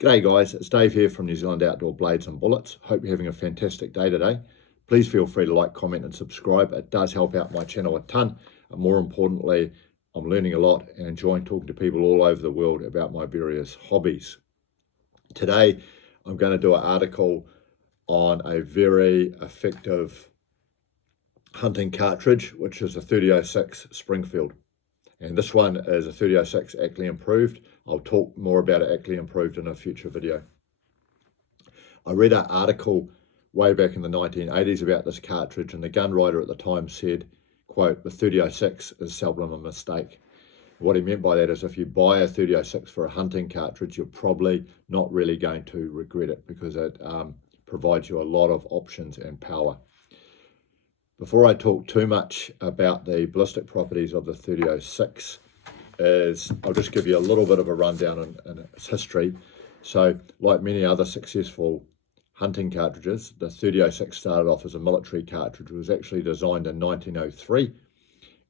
G'day guys, it's Dave here from New Zealand Outdoor Blades and Bullets. Hope you're having a fantastic day today. Please feel free to like, comment and subscribe. It does help out my channel a ton. And more importantly, I'm learning a lot and enjoying talking to people all over the world about my various hobbies. Today, I'm going to do an article on a very effective hunting cartridge, which is a 3006 Springfield. And this one is a 3006 Ackley Improved. I'll talk more about it Ackley Improved in a future video. I read an article way back in the 1980s about this cartridge, and the gun writer at the time said, quote, "The 3006 is seldom a mistake." What he meant by that is if you buy a 3006 for a hunting cartridge, you're probably not really going to regret it because it provides you a lot of options and power. Before I talk too much about the ballistic properties of the 3006, I'll just give you a little bit of a rundown in its history. So, like many other successful hunting cartridges, the 3006 started off as a military cartridge. It was actually designed in 1903,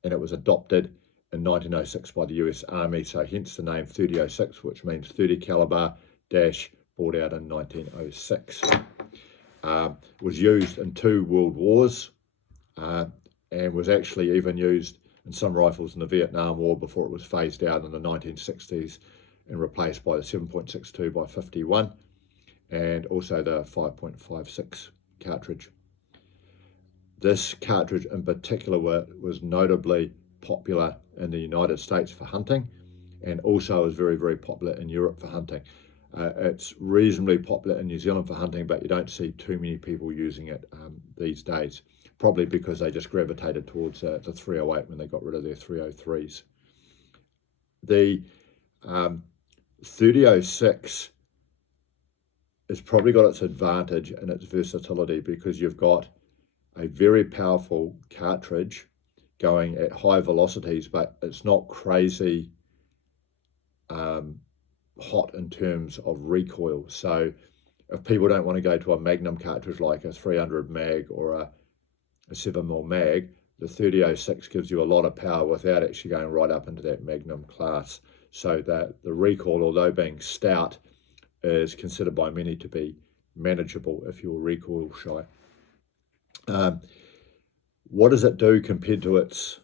and it was adopted in 1906 by the US Army, so hence the name 3006, which means 30 caliber dash, brought out in 1906. It was used in 2 world wars, and was actually even used in some rifles in the Vietnam War before it was phased out in the 1960s and replaced by the 7.62 by 51 and also the 5.56 cartridge. This cartridge in particular was notably popular in the United States for hunting, and also is very, very popular in Europe for hunting. It's reasonably popular in New Zealand for hunting, but you don't see too many people using it these days, probably because they just gravitated towards the 308 when they got rid of their 303s. The 3006 has probably got its advantage in its versatility because you've got a very powerful cartridge going at high velocities, but it's not crazy hot in terms of recoil. So if people don't want to go to a Magnum cartridge like a 300 mag or a 7mm mag, the 3006 gives you a lot of power without actually going right up into that Magnum class. So that the recoil, although being stout, is considered by many to be manageable if you're recoil shy. What does it do compared to its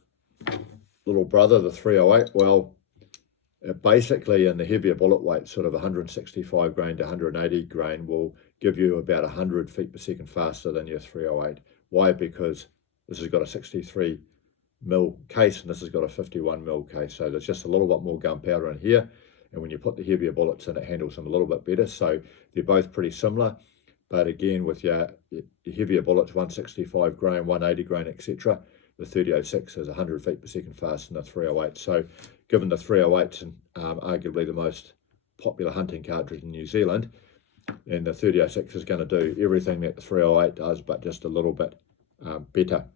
little brother, the 308? Well, it basically, in the heavier bullet weight, sort of 165 grain to 180 grain, will give you about 100 feet per second faster than your 308. Why? Because this has got a 63 mil case and this has got a 51 mil case. So there's just a little bit more gunpowder in here. And when you put the heavier bullets in, it handles them a little bit better. So they're both pretty similar. But again, with your heavier bullets, 165 grain, 180 grain, etc., the 3006 is 100 feet per second faster than the 308. So given the 308's arguably the most popular hunting cartridge in New Zealand, and the 3006 is going to do everything that the 308 does, but just a little bit better.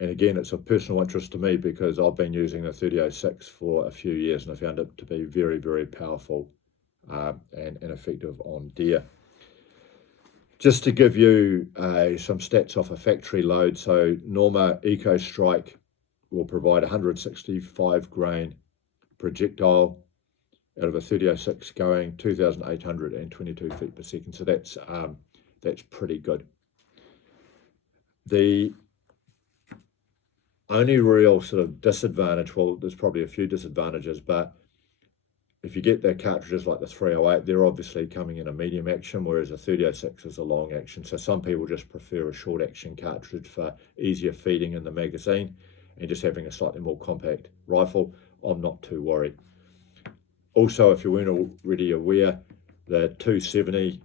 And again, it's of personal interest to me because I've been using the 3006 for a few years and I found it to be very, very powerful and effective on deer. Just to give you some stats off a factory load, so Norma Eco Strike will provide 165 grain projectile out of a 3006 going 2,822 feet per second. So that's pretty good. The only real sort of disadvantage, well, there's probably a few disadvantages, but if you get the cartridges like the 308, they're obviously coming in a medium action, whereas a 3006 is a long action. So some people just prefer a short action cartridge for easier feeding in the magazine and just having a slightly more compact rifle. I'm not too worried. Also, if you weren't already aware, the 270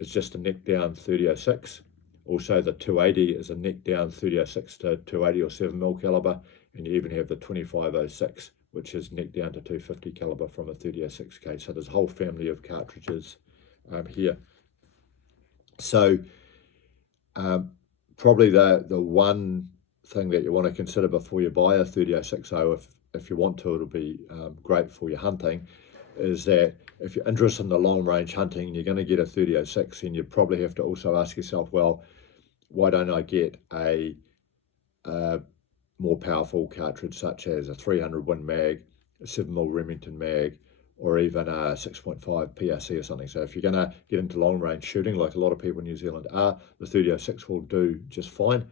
is just a neck down 3006. Also, the 280 is a neck down 3006 to 280 or 7mm caliber, and you even have the 2506, which is neck down to 250 caliber from a 3006 case. So there's a whole family of cartridges here. So probably the one thing that you want to consider before you buy a 3060, if you want to, it'll be great for your hunting, is that if you're interested in the long range hunting and you're going to get a 3006, then you probably have to also ask yourself, well, why don't I get a more powerful cartridge such as a 300 Win mag, a 7mm Remington mag, or even a 6.5 PRC or something. So if you're going to get into long range shooting, like a lot of people in New Zealand are, the 3006 will do just fine.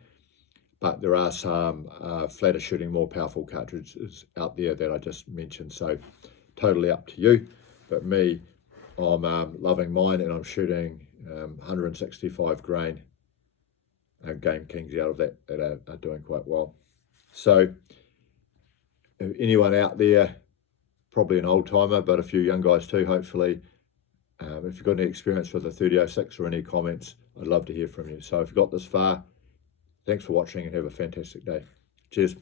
But there are some flatter shooting, more powerful cartridges out there that I just mentioned. So totally up to you. But me, I'm loving mine, and I'm shooting 165 grain Game Kings out of that are doing quite well. So if anyone out there, probably an old timer, but a few young guys too, hopefully, if you've got any experience with the 3006 or any comments, I'd love to hear from you. So if you got this far, thanks for watching and have a fantastic day. Cheers.